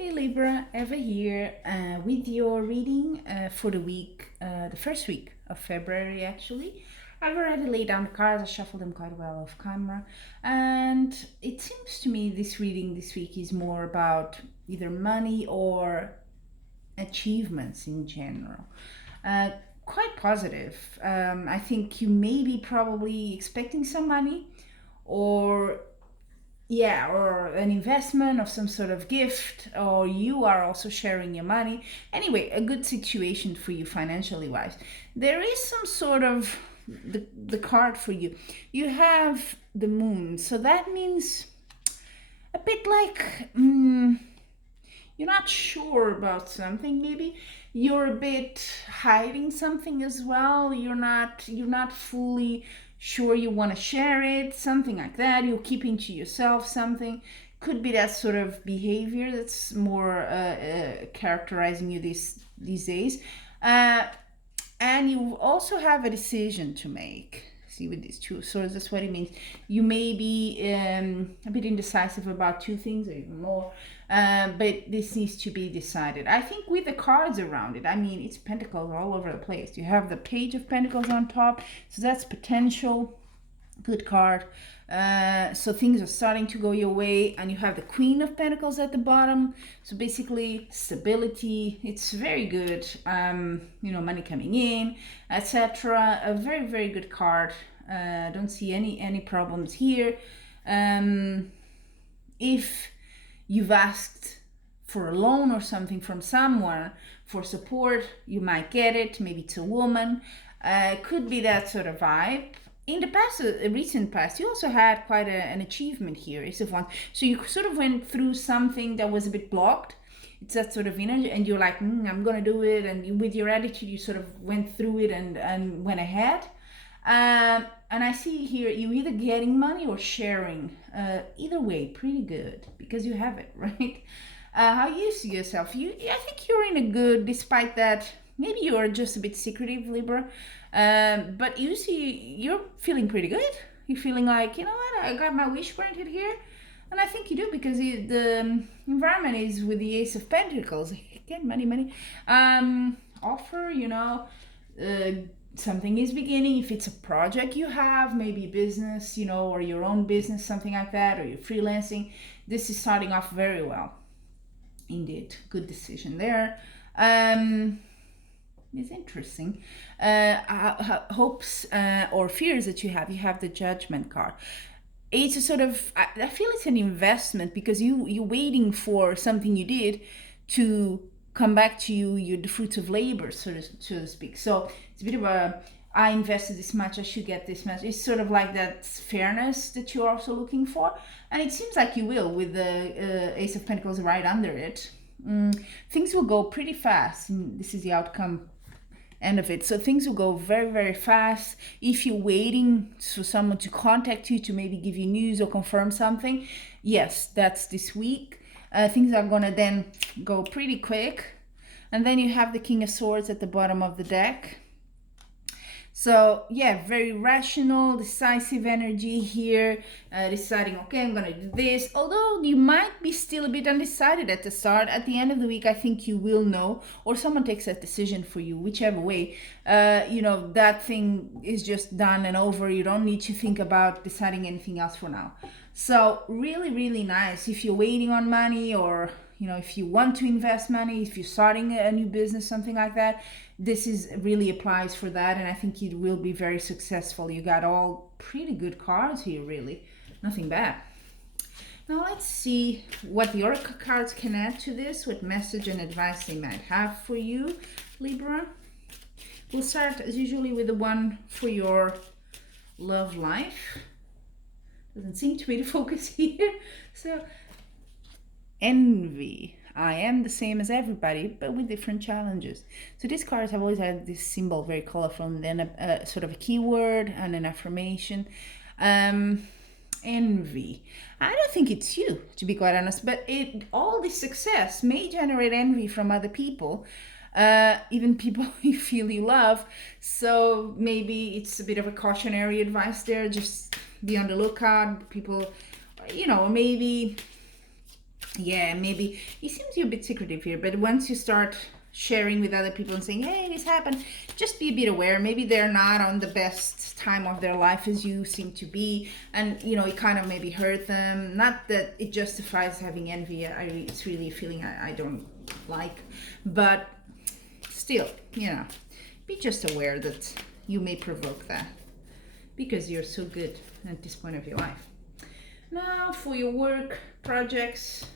Hey Libra, Eva here with your reading for the week, the first week of February actually. I've already laid down the cards, I shuffled them quite well off camera, and it seems to me this reading this week is more about either money or achievements in general. Uh, Quite positive. I think you may be probably expecting some money or or an investment of some sort of gift, or you are also sharing your money. Anyway, a good situation for you financially wise. There is some sort of the card for you. You have the moon, so that means a bit like you're not sure about something. Maybe you're a bit hiding something as well. You're not fully sure you want to share it, something like that. You're keeping to yourself something. Could be that sort of behavior that's more characterizing you these days. uh, and you also have a decision to make. See, with these two swords, that's what it means. You may be a bit indecisive about two things or even more, but this needs to be decided. I think with the cards around it, I mean, it's pentacles all over the place. You have the page of pentacles on top, so that's potential. Good card. So things are starting to go your way, and you have the Queen of Pentacles at the bottom. So basically, stability. It's very good. Money coming in, etc. A very very good card. Don't see any problems here. If you've asked for a loan or something from someone for support, you might get it. Maybe it's a woman. Could be that sort of vibe. In the past, recent past, you also had quite an achievement here, Ace of Wands. So you sort of went through something that was a bit blocked. It's that sort of energy, and you're like, I'm gonna do it. And with your attitude, you sort of went through it and went ahead. And I see here you either getting money or sharing. Either way, pretty good because you have it, right? How you see yourself? I think you're in a good, despite that. Maybe you are just a bit secretive, Libra, but you see you're feeling pretty good. You're feeling like, you know what, I got my wish granted here, and I think you do because the environment is with the Ace of Pentacles. Again, money, money. Offer, uh, something is beginning. If it's a project you have, maybe business, or your own business, something like that, or you're freelancing, this is starting off very well. Indeed, good decision there. It's interesting. Hopes or fears that you have the Judgment card. It's a sort of, I feel it's an investment because you're waiting for something you did to come back to you, the fruits of labor, so to speak. So it's a bit of a, I invested this much, I should get this much. It's sort of like that fairness that you're also looking for, and it seems like you will with the Ace of Pentacles right under it. Things will go pretty fast, and this is the outcome end of it. So things will go very very fast. If you're waiting for someone to contact you to maybe give you news or confirm something, yes, that's this week. Things are gonna then go pretty quick. And then you have the King of Swords at the bottom of the deck. So yeah, very rational, decisive energy here, deciding, okay, I'm gonna do this. Although you might be still a bit undecided at the start, at the end of the week, I think you will know, or someone takes that decision for you, whichever way. That thing is just done and over. You don't need to think about deciding anything else for now. So really, really nice. If you're waiting on money, or if you want to invest money, if you're starting a new business, something like that, this is really applies for that, and I think it will be very successful. You got all pretty good cards here, really. Nothing bad. Now let's see what the Oracle cards can add to this, what message and advice they might have for you, Libra. We'll start, as usually, with the one for your love life. Doesn't seem to be the focus here. So, envy. I am the same as everybody, but with different challenges. So these cards have always had this symbol, very colorful, and then a sort of a keyword and an affirmation. Envy. I don't think it's you, to be quite honest, but all this success may generate envy from other people, even people you feel you love. So maybe it's a bit of a cautionary advice there. Just be on the lookout. People, maybe Yeah, maybe he seems you're a bit secretive here, but once you start sharing with other people and saying, hey, this happened, just be a bit aware. Maybe they're not on the best time of their life as you seem to be, and it kind of maybe hurt them. Not that it justifies having envy. It's really a feeling I don't like, but still, be just aware that you may provoke that because you're so good at this point of your life. Now for your work projects,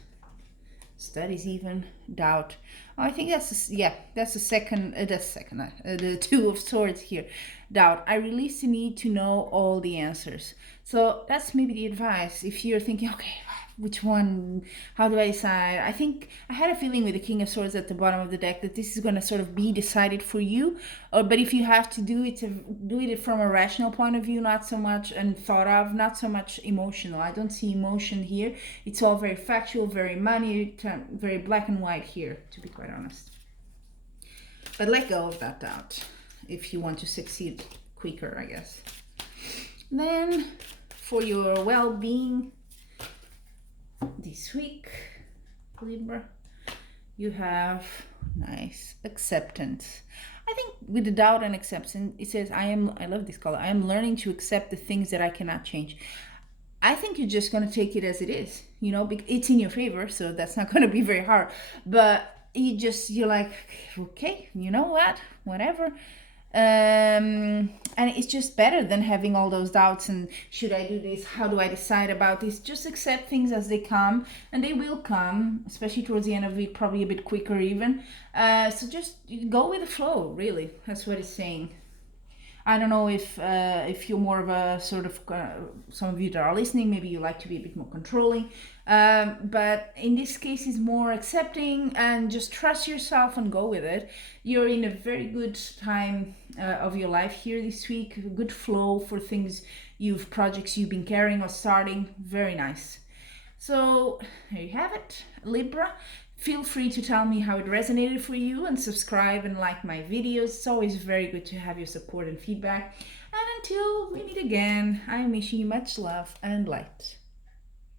studies, even doubt. I think that's the second, the two of swords here. Doubt. I release the need to know all the answers. So that's maybe the advice. If you're thinking, okay, which one, how do I decide? I think I had a feeling with the King of Swords at the bottom of the deck that this is going to sort of be decided for you. But if you have to do it from a rational point of view, not so much and thought of, not so much emotional. I don't see emotion here. It's all very factual, very money, very black and white here, to be quite honest. But let go of that doubt if you want to succeed quicker, I guess. Then for your well-being this week, Libra, you have nice acceptance. I think with the doubt and acceptance, it says, I love this color, I am learning to accept the things that I cannot change. I think you're just going to take it as it is, it's in your favor, so that's not going to be very hard. But you're like, okay, you know what, whatever. And it's just better than having all those doubts and should I do this, how do I decide about this. Just accept things as they come, and they will come, especially towards the end of the week, probably a bit quicker even. So just go with the flow, really. That's what it's saying. I don't know if you're more of a sort of, some of you that are listening, maybe you like to be a bit more controlling. But in this case, it's more accepting and just trust yourself and go with it. You're in a very good time of your life here this week. A good flow for things projects you've been carrying or starting. Very nice. So there you have it, Libra. Feel free to tell me how it resonated for you and subscribe and like my videos. It's always very good to have your support and feedback. And until we meet again, I'm wishing you much love and light.